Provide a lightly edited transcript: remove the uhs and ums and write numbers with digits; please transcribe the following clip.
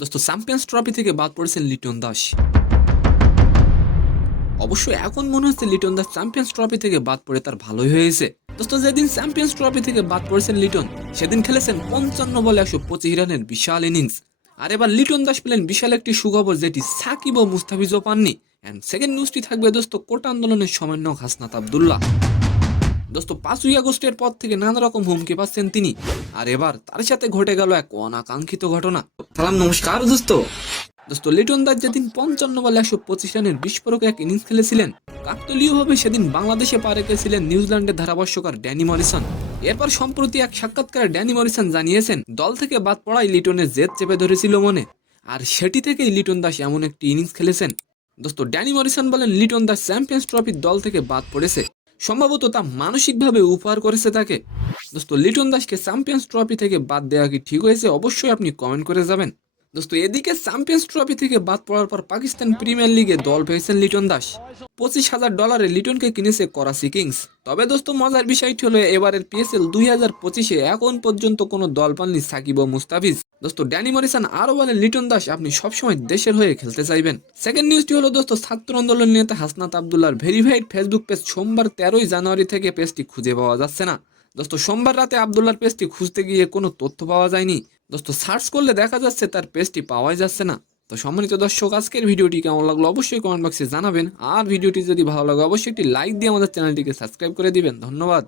দোস্ত champions trophy থেকে বাদ পড়েছেন লিটন দাস। অবশ্য এখন মনে হচ্ছে লিটন দাস চ্যাম্পিয়ন্স ট্রফি থেকে বাদ পড়ে তার ভালোই হয়েছে। দোস্ত যেদিন চ্যাম্পিয়ন্স ট্রফি থেকে বাদ পড়েছেন লিটন, সেদিন খেলেছেন 55 বলে 125 রানের বিশাল ইনিংস। আর এবার লিটন দাস পেলেন বিশাল একটি সুখবর, যেটি সাকিব ও মুস্তাফিজও পাননি। এন্ড সেকেন্ড নিউজটি থাকবে দোস্ত কোটা আন্দোলনের সমন্বয়ক হাসনাত আব্দুল্লাহ। দোস্ত 5ই আগস্টের পর থেকে নানা রকম হুমকি পাচ্ছেন তিনি, আর এবার তার সাথে ঘটে গেল এক অনাকাঙ্ক্ষিত ঘটনা। সালাম, নমস্কার দোস্ত। দোস্ত লিটন দাস যেদিন 55 বলে 125 রানের বিস্ফোরক এক ইনিংস খেলেছিলেন, কাকতালীয়ভাবে সেদিন বাংলাদেশে পা রেখেছিলেন নিউজিল্যান্ডের ধারাভাষ্যকার ড্যানি মরিসন। এরপর সম্প্রতি এক সাক্ষাৎকারে ড্যানি মরিসন জানিয়েছেন, দল থেকে বাদ পড়ায় লিটনের জেদ চেপে ধরেছিল মনে, আর সেটি থেকেই লিটন দাস এমন একটি ইনিংস খেলেছেন। দোস্ত ড্যানি মরিসন বলেন, লিটন দাস চ্যাম্পিয়ন্স ট্রফির দল থেকে বাদ পড়েছে, সম্ভবত তা মানসিকভাবে উপহার করেছে তাকে। দোস্ত লিটন দাসকে চ্যাম্পিয়ন্স ট্রফি থেকে বাদ দেওয়া কি ঠিক হয়েছে? অবশ্যই আপনি কমেন্ট করে যাবেন। দোস্ত এদিকে চ্যাম্পিয়ন্স ট্রফি থেকে বাদ পড়ার পর পাকিস্তান প্রিমিয়ার লিগে দল পেয়েছেন লিটন দাস। $25,000 লিটনকে কিনেছে করাচি কিংস। তবে দোস্ত মজার বিষয়টি হলো, এবারের পিএসএল 2025-এ এখন পর্যন্ত কোনো দল পাননি সাকিব ও মুস্তাফিজ। দোস্ত ড্যানি মরিসন আরো বলেন, লিটন দাস আপনি সবসময় দেশের হয়ে খেলতে চাইবেন। সেকেন্ড নিউজটি হলো দোস্ত, ছাত্র আন্দোলন নেতা হাসনাত আব্দুল্লাহর ভেরিফাইড ফেসবুক পেজ সোমবার 13ই জানুয়ারি থেকে পেজটি খুঁজে পাওয়া যাচ্ছে না। দোস্ত সোমবার রাতে আব্দুল্লাহর পেজটি খুঁজতে গিয়ে কোনো তথ্য পাওয়া যায়নি। দোস্ত সার্চ করলে দেখা যাচ্ছে তার পেজটি পাওয়াই যাচ্ছে না। তো সম্মানিত দর্শক, আজকের ভিডিওটি কেমন লাগলো অবশ্যই কমেন্ট বক্সে জানাবেন। আর ভিডিওটি যদি ভালো লাগে অবশ্যই একটি লাইক দিয়ে আমাদের চ্যানেলটিকে সাবস্ক্রাইব করে দিবেন। ধন্যবাদ।